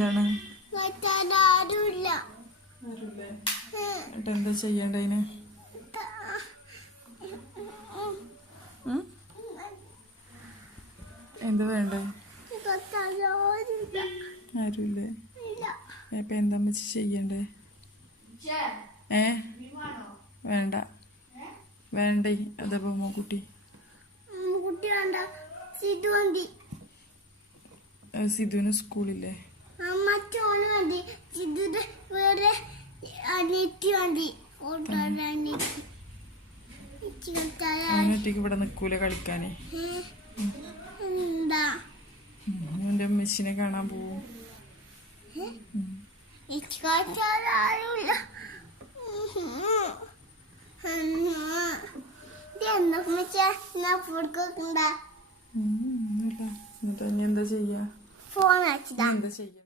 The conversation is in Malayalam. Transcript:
എന്താണ്? എന്താ ചെയ്യണ്ട അതിന്? എന്താ വേണ്ടേ? ആരുമില്ലേ? ഇപ്പൊ എന്താ വെച്ച് ചെയ്യണ്ടേ? വേണ്ട വേണ്ടേ? അതപ്പോ മോക്കുട്ടി സിധുവിന് സ്കൂളില്ലേ? ഒറ്റയ്ക്ക് ഇവിടെ നിക്കൂല കളിക്കാനേ. എന്റെ അമ്മച്ചിനെ കാണാൻ പോവും. എന്താ ചെയ്യാ? ഫോൺ എന്താ ചെയ്യാ?